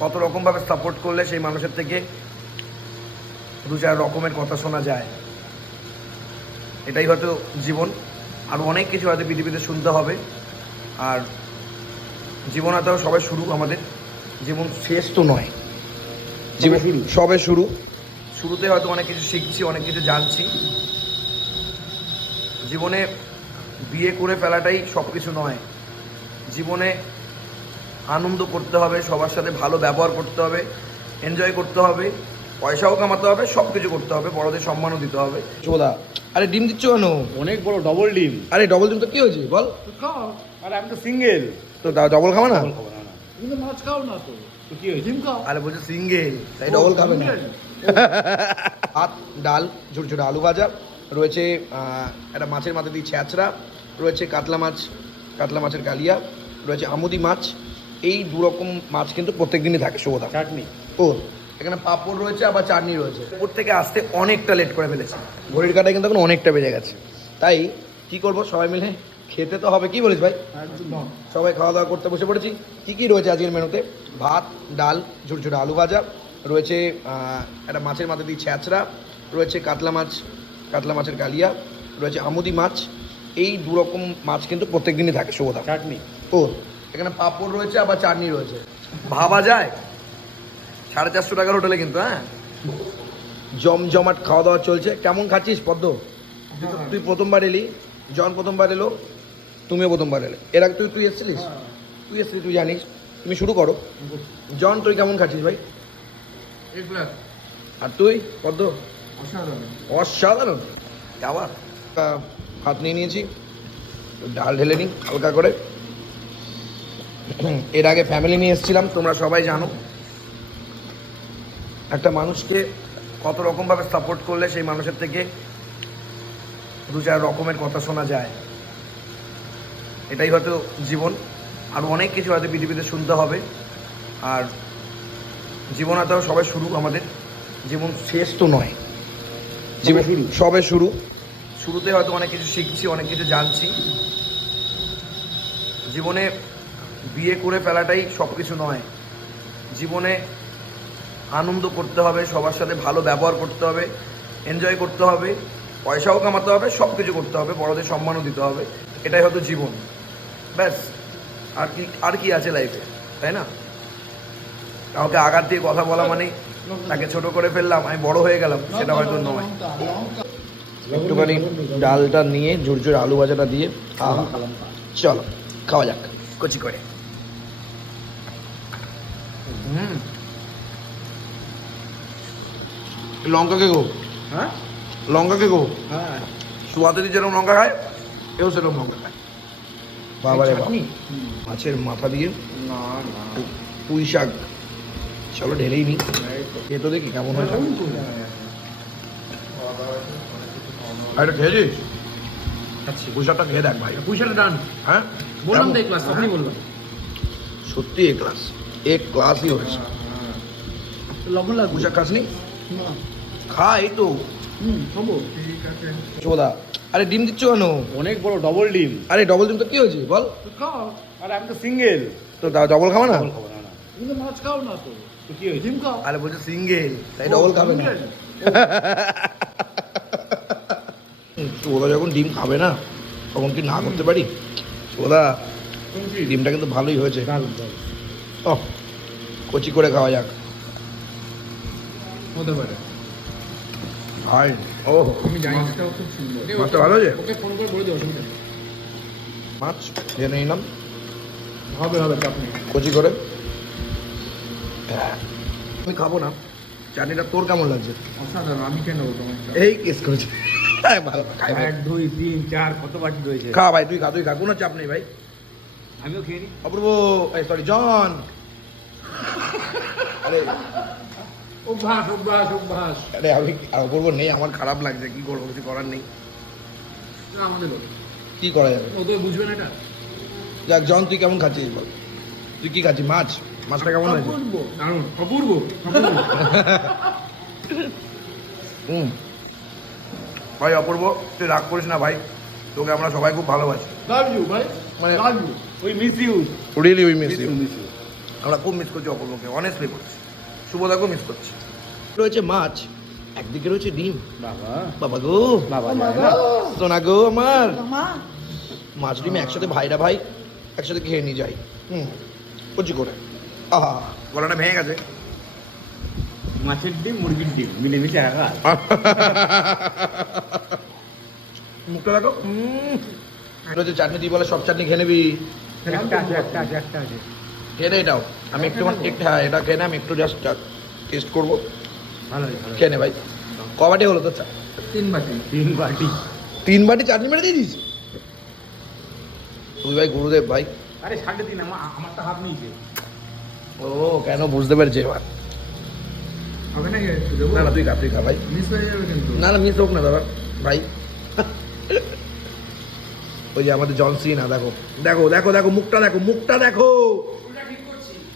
কত রকমভাবে সাপোর্ট করলে সেই মানুষের থেকে দু চার রকমের কথা শোনা যায়। এটাই হয়তো জীবন। আর অনেক কিছু হয়তো পৃথিবীতে শুনতে হবে। আর জীবন হয়তো সবাই শুরু আমাদের। জীবন শেষ তো নয়। জীবন শুরু। সবে শুরু। শুরুতে হয়তো অনেক কিছু শিখছি অনেক কিছু জানছি। জীবনে বিয়ে করে ফেলাটাই সব কিছু নয়। জীবনে আনন্দ করতে হবে সবার সাথে ভালো ব্যবহার করতে হবে এনজয় করতে হবে পয়সাও কামাতে হবে সব কিছু করতে হবে বড়দের সম্মানও দিতে হবে। চোদা আরে ডিম দিচ্ছ কেন? অনেক বড় ডবল ডিম। আরে ডবল ডিম তো কি হয়েছে? বল। আর আমি তো সিঙ্গেল তো ডবল খাবে না? কিন্তু মাছ খাও না তো। তো কি হয়েছে? ডিম খাও। আরে বলছে সিঙ্গেল তাই ডবল খাবে না। ভাত ডাল ছোটো ছোটো আলু ভাজা রয়েছে একটা মাছের মাথা দিয়ে ছ্যাঁচড়া রয়েছে কাতলা মাছ কাতলা মাছের কালিয়া রয়েছে আমুদি মাছ এই দু রকম মাছ কিন্তু প্রত্যেক দিনই থাকে। শুভদা চাটনি। ও এখানে পাঁপড় রয়েছে আবার চাটনি রয়েছে। উপর থেকে আসতে অনেকটা লেট করে ফেলেছে। ঘড়ির কাটা কিন্তু এখন অনেকটা বেজে গেছে। তাই কি করব সবাই মিলে খেতে তো হবে কি বলিস ভাই? সবাই খাওয়া দাওয়া করতে বসে পড়েছি। কী কী রয়েছে আজকের মেনুতে? ভাত ডাল ছোটো ছোটো আলু ভাজা রয়েছে একটা মাছের মাথা দিয়ে ছ্যাঁচড়া রয়েছে কাতলা মাছ কাতলা মাছের কালিয়া রয়েছে আমুদি মাছ। এই দু রকম মাছ কিন্তু প্রত্যেক দিনই থাকে। শুভদা চাটনি। ও এখানে পাঁপড় রয়েছে আবার চাটনি রয়েছে। ভাবা যায়? সাড়ে চারশো টাকার হোটেলে কিন্তু হ্যাঁ? জমজমাট খাওয়া দাওয়া চলছে। কেমন খাচ্ছিস পদ্ম? তুই প্রথমবার এলি জন প্রথমবার এলো তুমিও প্রথমবার এলে। এর আগে তুই তুই এসেছিলিস? তুই এসেছিলি তুই জানিস। তুমি শুরু করো। জন তুই কেমন খাচ্ছিস ভাই? আর তুই পদ্ম? অসাধারণ। অসাধারণ। আবার ভাত নিয়ে নিয়েছি। ডাল ঢেলে নিই হালকা করে। এর আগে ফ্যামিলি নিয়ে এসেছিলাম তোমরা সবাই জানো। একটা মানুষকে কত রকমভাবে সাপোর্ট করলে সেই মানুষের থেকে দু চার রকমের কথা শোনা যায়। এটাই হয়তো জীবন। আর অনেক কিছু হয়তো পৃথিবীতে শুনতে হবে। আর জীবন হয়তো সবাই শুরু আমাদের। জীবন শেষ তো নয়। জীবন শুরু। সবে শুরু। শুরুতে হয়তো অনেক কিছু শিখছি অনেক কিছু জানছি। জীবনে বিয়ে করে ফেলাটাই সব কিছু নয়। জীবনে আনন্দ করতে হবে, সবার সাথে ভালো ব্যবহার করতে হবে এনজয় করতে হবে, পয়সাও কামাতে হবে সব কিছু করতে হবে, বড়দের সম্মানও দিতে হবে। এটাই হয়তো জীবন। ব্যাস, আর কি আর কি আছে লাইফে তাই না? কাউকে আঘাত দিয়ে কথা বলা মানে তাকে ছোট করে ফেললাম, আমি বড় হয়ে গেলাম, সেটা হয়তো নয়। একটুখানি ডালটা নিয়ে ঝুর ঝুর আলু ভাজাটা দিয়ে চলো, খাওয়া যাক, কচি করে। হুম। লঙ্কা কে গো? হ্যাঁ? লঙ্কা কে গো? হ্যাঁ। সুয়াতে যেরকম লঙ্কা খায় এও সেরকম লঙ্কা খায়। বাবা রে মাছের মাথা দিয়ে না না। পুঁই শাক। চলো ঢেলেই নি। এই তো। দেখি কেমন দারুণ এটা খেয়েছিস? খাচ্ছি। পুঁই খেয়ে দেখ ভাই। পয়সাটা ডান। হ্যাঁ? বললাম তো? এই ক্লাস আপনি বললাম সত্যি এক ক্লাস এক ক্লাসই হয়েছে লবণ লাগবে শাক খাসনি না খা এই তো হুম ঠিক আছে চোদা আরে ডিম দিচ্ছ কেন অনেক বড় ডবল ডিম। আরে ডবল ডিম তো কি হয়েছে? বল। তো খাও। আর আমি তো সিঙ্গেল তো ডবল খাবে না? ডবল খাব না না। কিন্তু মাছ খাও না তো। কি হয়েছে? ডিম খাও। আরে বলছে সিঙ্গেল তাই ডবল খাবে না। চোদা যখন ডিম খাবে না তখন কি না করতে পারি? চোদা ডিমটা কিন্তু ভালোই হয়েছে। ও কচি করে খাওয়া যাক। হতে পারে। ও আমি জানি মাছটাও খুব সুন্দর। মাছটা ভালো আছে ওকে ফোন করে বলে দিও অসুবিধা নেই। মাছ জেনে নিলাম। হবে হবে চাপ নেই। কচি করে? হ্যাঁ। আমি খাব না। চাটনিটা তোর কেমন লাগছে? অসাধারণ আমি কেন নেব তোমার এই কেস করেছে। হ্যাঁ, ভালো খাই। এক দুই তিন চার কত বাটি রয়েছে খা ভাই তুই খা তুই খা কোনো চাপ নেই ভাই। আমিও খেয়ে নিই অপূর্ব সরি জন আরে। অভ্যাস অভ্যাস অভ্যাস। আরে আমি আর অপূর্ব নেই আমার খারাপ লাগছে কি করব কিছু করার নেই। না আমাদের কি করা যাবে? ও তো বুঝবে না এটা? যাক জন তুই কেমন খাচ্ছিস বল? তুই কি খাচ্ছিস? মাছ? মাছটা কেমন হয়েছে? অপূর্ব দারুণ অপূর্ব অপূর্ব। হুম ভাই অপূর্ব তুই রাগ করিস না ভাই। তোকে আমরা সবাই খুব ভালোবাসি। লাভ ইউ ভাই। মানে- ওই miss you really we miss you আমরা খুব মিস করছি অপূর্বকে অনেস্টলি করছি। শুভদাকেও মিস করছি। রয়েছে মাছ একদিকে রয়েছে ডিম। বাবা। বাবা গো। বাবা সোনা গো আমার। মা। মাছ ডিম একসাথে ভাইরা ভাই একসাথে খেয়ে নিয়ে যাই। হুম কচি করে। আহা। গলাটা ভেঙে গেছে। মাছের ডিম মুরগির ডিম মিলেমিশে রাখা মুখটা দেখো। হচ্ছে চাটনি দিয়ে বলে সব চাটনি খেয়ে নিবি? একটা আছে একটা আছে একটা আছে। খেয়ে নে এটাও। আমি একটু একটু হ্যাঁ এটা খেয়ে নে আমি একটু জাস্ট টেস্ট করব। খেয়ে নে ভাই। কবাডি হলো তো তিন বাটি। তিন বাটি। তিন বাটি চাটনি মেরে দিয়ে দিস তুই ভাই গুরুদেব ভাই। আরে সাড়ে তিন আমার আমার তো হাফ নিয়েছে ও কেন বুঝতে পেরেছি এবার। না না তুই খা তুই খা ভাই। মিস হয়ে যাবে কিন্তু। না না মিস হোক না দাদা। ভাই। ওই যে আমাদের জন সিনা দেখো দেখো দেখো দেখো মুখটা দেখো মুখটা দেখো।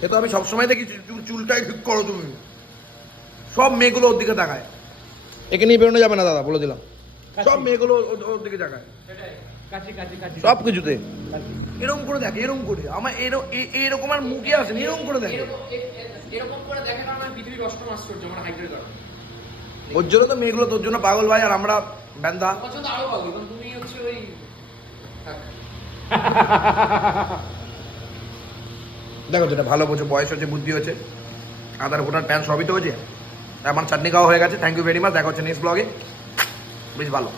এ তো আমি সবসময় দেখি চুল- চুলটাই ঠিক করো তুমি? সব মেয়েগুলো ওর দিকে তাকায়। একে নিয়ে বেরোনো যাবে না দাদা বলে দিলাম। সব মেয়েগুলো ওর- দিকে তাকায়। সব কিছুতে। এরকম করে দেখে এরকম করে। আমার এরকম এরকম আর মুখে আসে এরকম করে দেখে। এরকম করে দেখে না আমার পৃথিবীর অষ্টম আশ্চর্য আমার হাইড্রেট করা ওর জন্য তো মেয়েগুলো তোর জন্য পাগল ভাই আর আমরা ব্যান্দা তুমি হচ্ছে ওই। দেখো যেটা ভালো বোঝো, বয়স হচ্ছে, বুদ্ধি হচ্ছে। আদার ভোটার প্যান সবই তো হয়েছে। আমার চাটনি খাওয়া হয়ে গেছে। থ্যাংক ইউ ভেরি মাচ দেখা হচ্ছে নেক্সট ব্লগে বেশ ভালো।